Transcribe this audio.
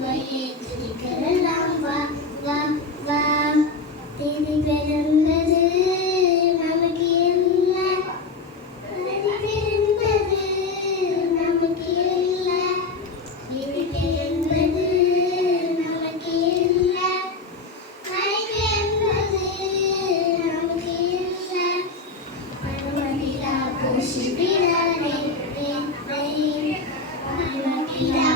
சுவையே துதிக்கலாம் வா வா வா தேடி பிறந்தது நமக்கு எல்லாம் தேடி பிறந்தது நமக்கு எல்லாம் தேடி பிறந்தது நமக்கு எல்லாம் கரை பிறந்தது நமக்கு எல்லாம் பருவநிலா பூசி பிறரே நமக்கு